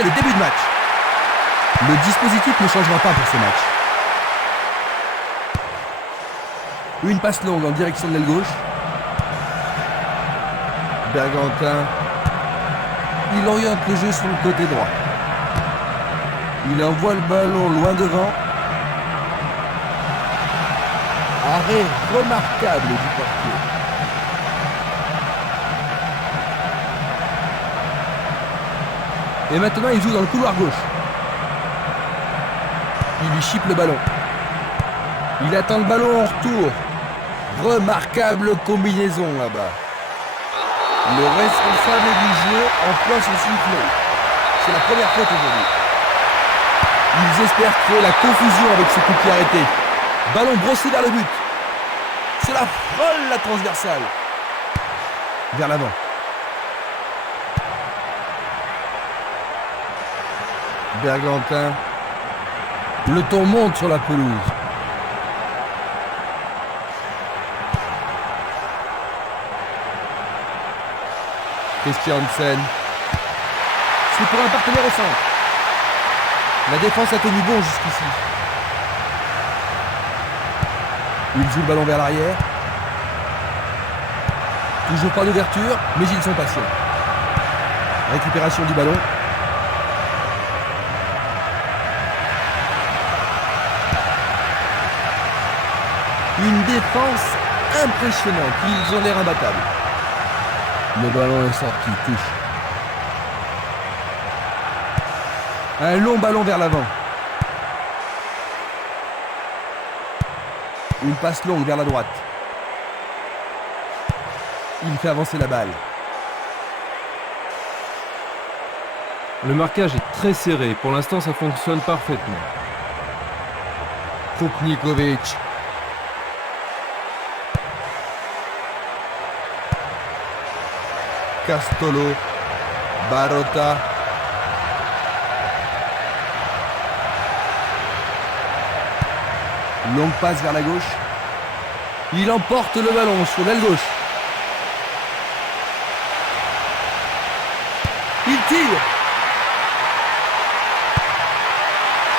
c'est le début de match. Le dispositif ne changera pas pour ce match. Une passe longue en direction de l'aile gauche. Bergantin. Il oriente le jeu sur le côté droit. Il envoie le ballon loin devant. Arrêt remarquable du portier. Et maintenant, il joue dans le couloir gauche. Il lui chipe le ballon. Il attend le ballon en retour. Remarquable combinaison là-bas. Le responsable du jeu emploie son sifflet. C'est la première faute aujourd'hui. Ils espèrent créer la confusion avec ce coup de pied arrêté. Ballon brossé vers le but. C'est la folle, la transversale. Vers l'avant. Bergantin. Le ton monte sur la pelouse. Christiansen. C'est pour un partenaire au centre. La défense a tenu bon jusqu'ici. Il joue le ballon vers l'arrière. Toujours pas d'ouverture, mais ils sont patients. Récupération du ballon. Une défense impressionnante. Ils ont l'air imbattables. Le ballon est sorti, touche. Un long ballon vers l'avant. Une passe longue vers la droite. Il fait avancer la balle. Le marquage est très serré. Pour l'instant, ça fonctionne parfaitement. Krupnikovic. Castolo. Barota. Longue passe vers la gauche. Il emporte le ballon sur l'aile gauche. Il tire.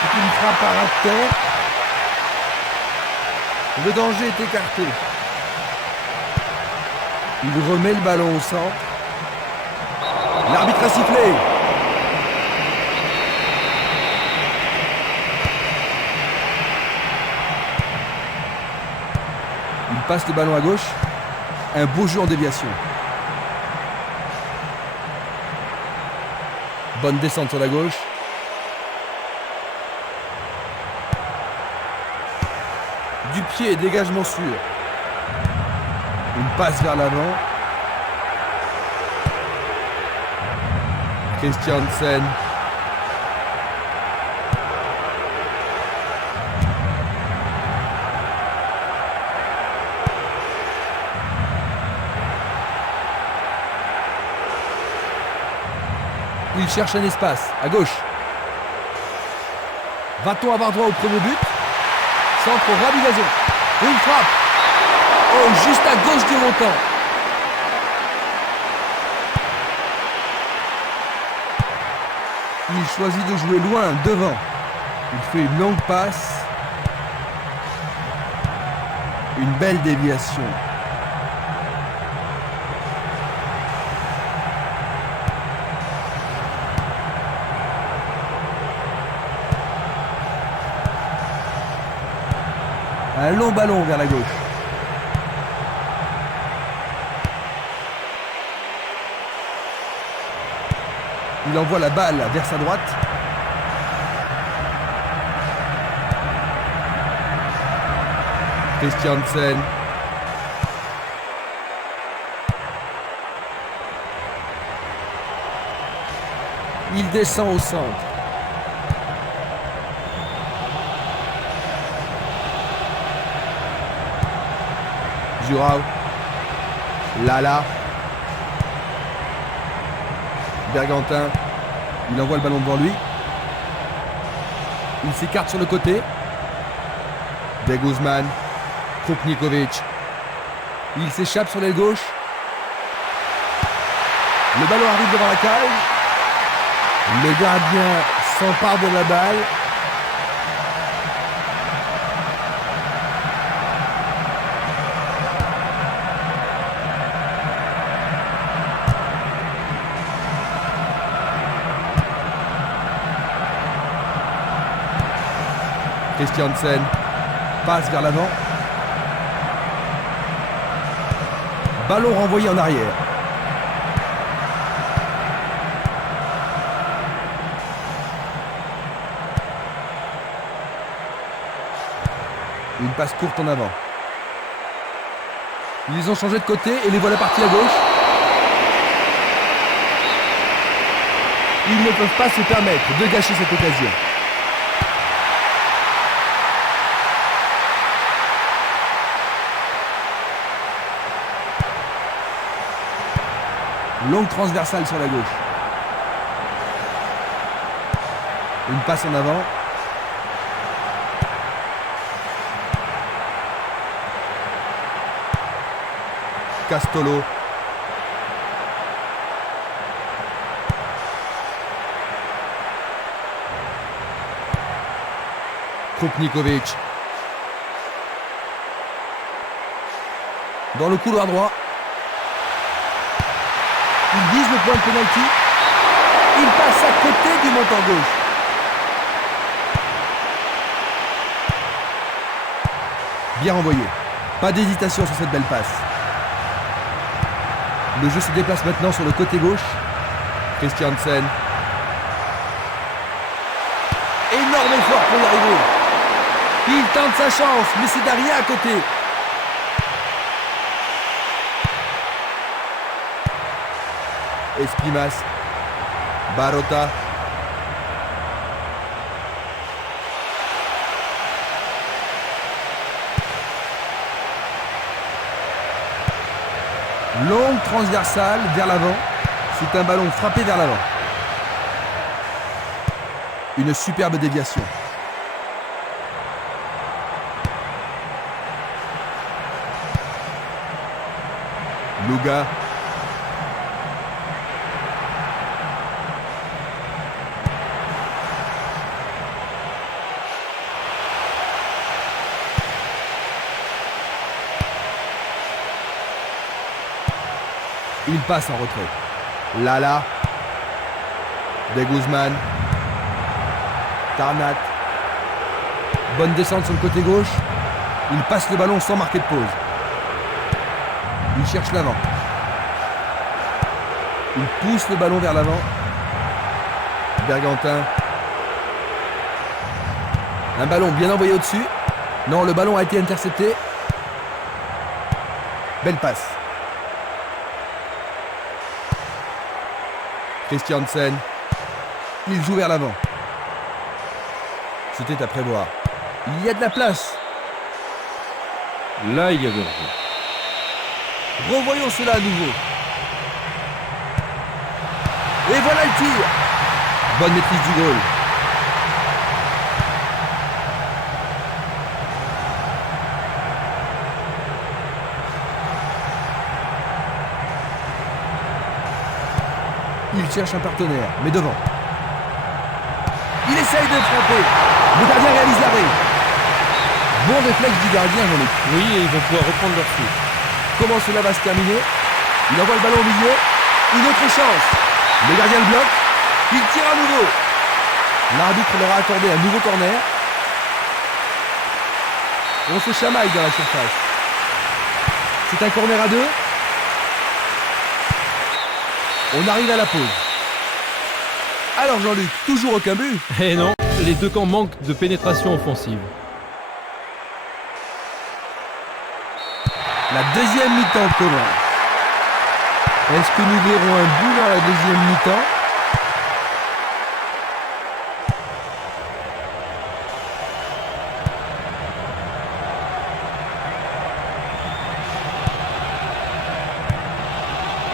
C'est une frappe à terre. Le danger est écarté. Il remet le ballon au centre. L'arbitre a sifflé. Il passe le ballon à gauche. Un beau jeu en déviation. Bonne descente sur la gauche. Du pied, dégagement sûr. Une passe vers l'avant. Christiansen. Il cherche un espace, à gauche. Va-t-on avoir droit au premier but? Centre au ras du gazon. Une frappe. Oh, juste à gauche du montant. Il choisit de jouer loin, devant. Il fait une longue passe. Une belle déviation. Un long ballon vers la gauche. Il envoie la balle vers sa droite. Christiansen. Il descend au centre. Joao. Lala. Bergantin. Il envoie le ballon devant lui. Il s'écarte sur le côté. De Guzman. Krupnikovic. Il s'échappe sur l'aile gauche. Le ballon arrive devant la cage. Le gardien s'empare de la balle. Christiansen passe vers l'avant. Ballon renvoyé en arrière. Une passe courte en avant. Ils ont changé de côté et les voilà partis à gauche. Ils ne peuvent pas se permettre de gâcher cette occasion. Longue transversale sur la gauche. Une passe en avant. Castolo. Krupnikovic. Dans le couloir droit. Il vise le point de pénalty. Il passe à côté du montant gauche. Bien renvoyé. Pas d'hésitation sur cette belle passe. Le jeu se déplace maintenant sur le côté gauche. Christiansen. Énorme effort pour y arriver. Il tente sa chance, mais c'est derrière à côté. Espimas. Barota. Longue transversale vers l'avant. C'est un ballon frappé vers l'avant. Une superbe déviation. Luga. Il passe en retrait. Lala. De Guzman. Tarnat. Bonne descente sur le côté gauche. Il passe le ballon sans marquer de pause. Il cherche l'avant. Il pousse le ballon vers l'avant. Bergantin. Un ballon bien envoyé au-dessus. Non, le ballon a été intercepté. Belle passe. Christiansen. Il joue vers l'avant. C'était à prévoir. Il y a de la place. Là, il y avait hors-jeu. Revoyons cela à nouveau. Et voilà le tir. Bonne maîtrise du goal. Il cherche un partenaire, mais devant. Il essaye de frapper. Le gardien réalise l'arrêt. Bon réflexe du gardien, Jean-Luc. Oui, et ils vont pouvoir reprendre leur souffle. Comment cela va se terminer? Il envoie le ballon au milieu. Une autre chance. Le gardien le bloque. Il tire à nouveau. L'arbitre leur a accordé un nouveau corner. On se chamaille dans la surface. C'est un corner à deux. On arrive à la pause. Alors Jean-Luc, toujours aucun but? Eh non, les deux camps manquent de pénétration offensive. La deuxième mi-temps commence. Est-ce que nous verrons un but dans la deuxième mi-temps?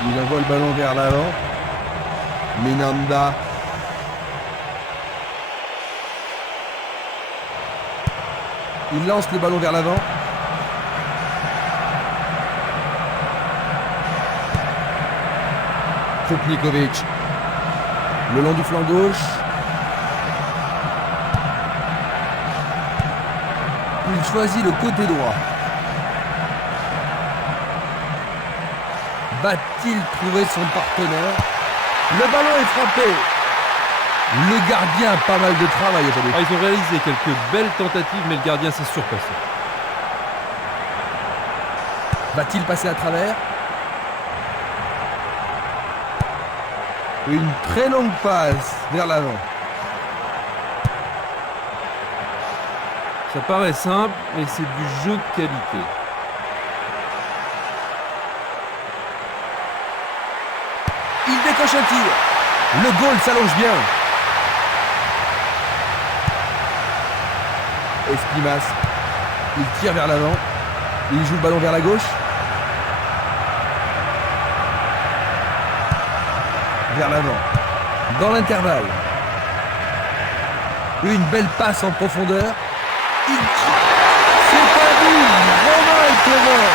Il envoie le ballon vers l'avant. Minanda. Il lance le ballon vers l'avant. Krupnikovic. Le long du flanc gauche. Il choisit le côté droit. Va-t-il trouver son partenaire? Le ballon est frappé. Le gardien a pas mal de travail. Ils ont réalisé quelques belles tentatives, mais le gardien s'est surpassé. Va-t-il passer à travers? Une très longue passe vers l'avant. Ça paraît simple, mais c'est du jeu de qualité. Il décoche un tir. Le goal s'allonge bien. Espimas. Il tire vers l'avant. Il joue le ballon vers la gauche. Vers l'avant. Dans l'intervalle. Une belle passe en profondeur. C'est un but. Romain est Clément.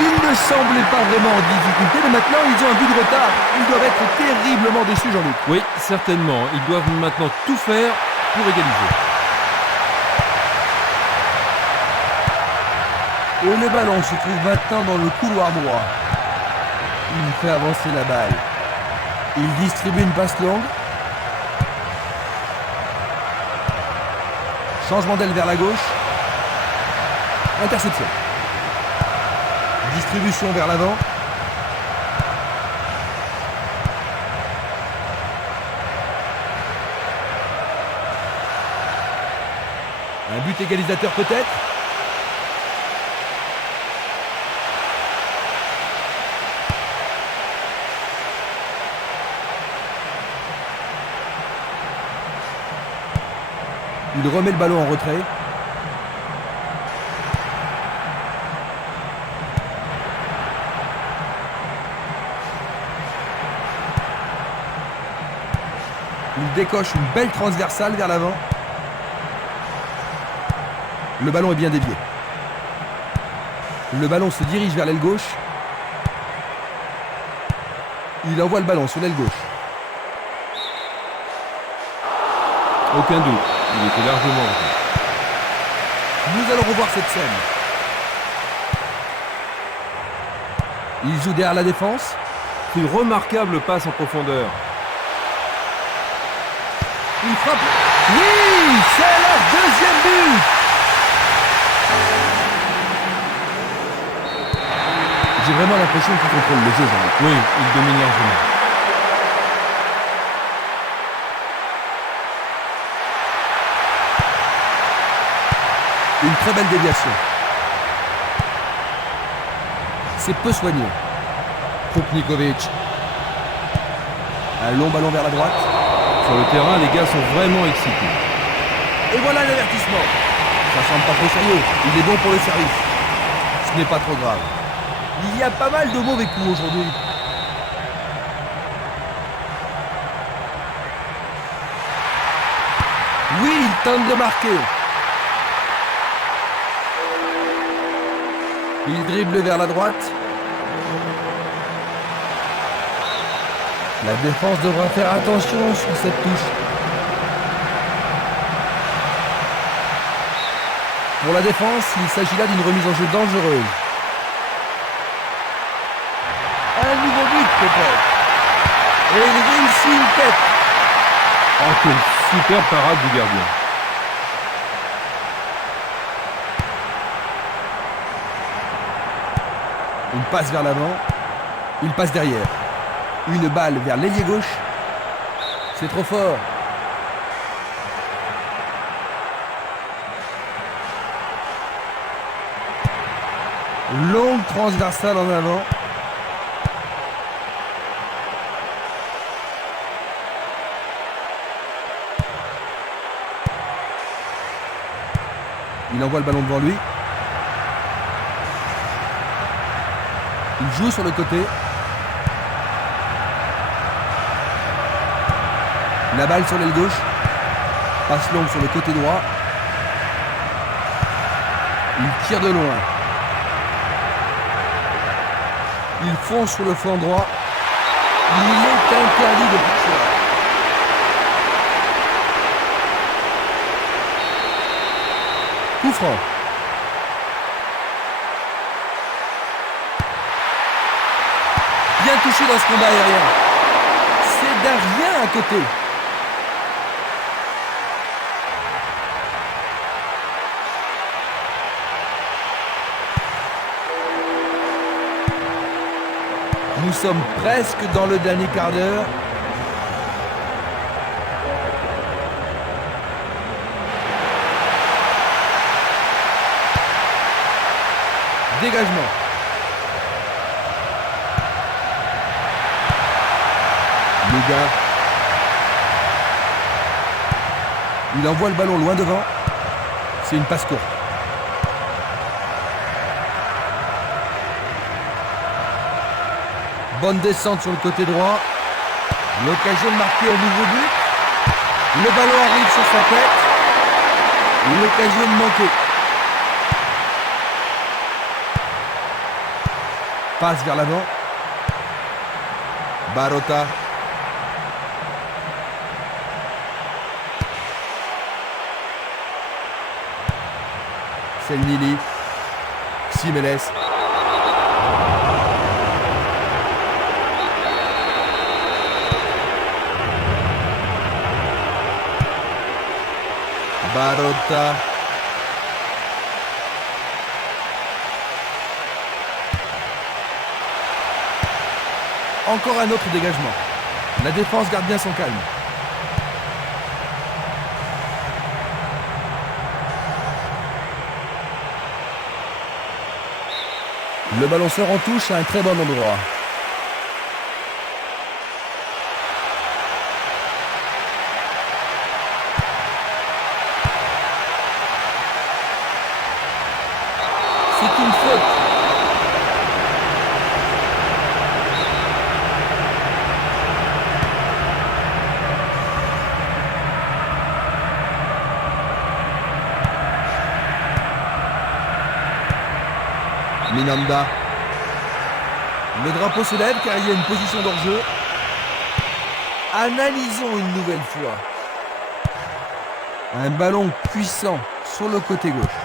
Ils ne semblaient pas vraiment en difficulté, mais maintenant ils ont un but de retard. Ils doivent être terriblement déçus, Jean-Luc. Oui, certainement. Ils doivent maintenant tout faire pour égaliser. Et le ballon se trouve maintenant dans le couloir droit. Il fait avancer la balle. Il distribue une passe longue. Changement d'aile vers la gauche. Interception. Distribution vers l'avant. Un but égalisateur peut-être. Il remet le ballon en retrait. Il décoche une belle transversale vers l'avant. Le ballon est bien dévié. Le ballon se dirige vers l'aile gauche. Il envoie le ballon sur l'aile gauche. Aucun doute, il était largement en retard. Nous allons revoir cette scène. Il joue derrière la défense. Une remarquable passe en profondeur. Il frappe. Oui, c'est leur deuxième but. J'ai vraiment l'impression qu'il contrôle le jeu, Jean-Luc. Oui, il domine largement. Une très belle déviation. C'est peu soigné. Krupnikovic. Un long ballon vers la droite. Sur le terrain, les gars sont vraiment excités. Et voilà l'avertissement. Ça semble pas trop sérieux. Il est bon pour le service. Ce n'est pas trop grave. Il y a pas mal de mauvais coups aujourd'hui. Oui, il tente de marquer. Il dribble vers la droite. La défense devra faire attention sur cette touche. Pour la défense, il s'agit là d'une remise en jeu dangereuse. Un nouveau but peut-être. Et il réussit une tête. Oh, quelle super parade du gardien. Une passe vers l'avant. Il passe derrière. Une balle vers l'ailier gauche. C'est trop fort. Longue transversale en avant. Il envoie le ballon devant lui. Il joue sur le côté. La balle sur l'aile gauche. Passe longue sur le côté droit. Il tire de loin. Il fonce sur le flanc droit. Il est interdit de toucher. Coup franc. Bien touché dans ce combat aérien. C'est d'un rien à côté. Nous sommes presque dans le dernier quart d'heure. Dégagement. Le gars. Il envoie le ballon loin devant. C'est une passe courte. Bonne descente sur le côté droit. L'occasion de marquer un nouveau but. Le ballon arrive sur sa tête. L'occasion de manquer. Passe vers l'avant. Barota. Selnili. Ximenes. Barota. Encore un autre dégagement. La défense garde bien son calme. Le ballon sort en touche à un très bon endroit. C'est une faute. Minanda. Le drapeau se lève car il y a une position d'hors-jeu. Analysons une nouvelle fois. Un ballon puissant sur le côté gauche.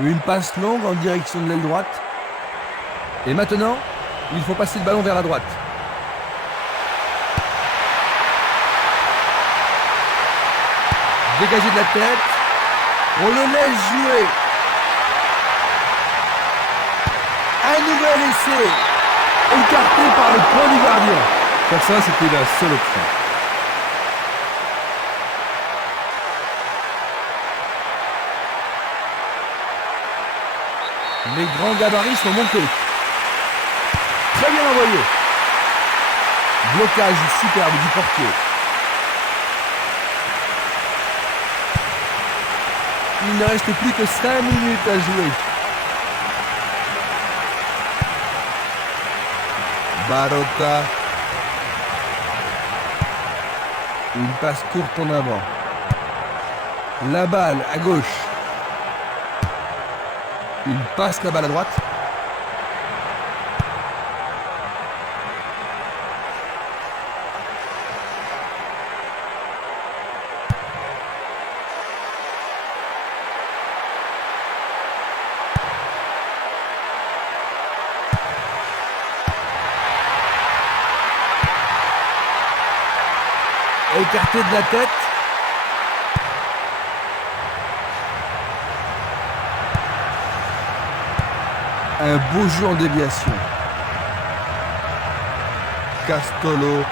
Une passe longue en direction de l'aile droite. Et maintenant, il faut passer le ballon vers la droite. Dégagé de la tête. On le laisse jouer. Un nouvel essai. Écarté par le point du gardien. Faire ça, c'était la seule option. Les grands gabarits sont montés. Très bien envoyé. Blocage superbe du portier. Il ne reste plus que 5 minutes à jouer. Barota. Une passe courte en avant. La balle à gauche. Il passe la balle à droite. Écarté de la tête. Un beau jeu en déviation. Castolo.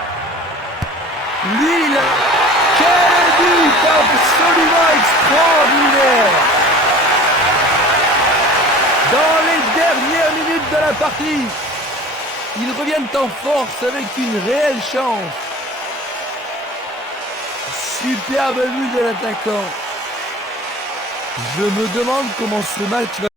Lui, là, quel but absolument extraordinaire! Dans les dernières minutes de la partie, ils reviennent en force avec une réelle chance. Superbe but de l'attaquant. Je me demande comment ce match va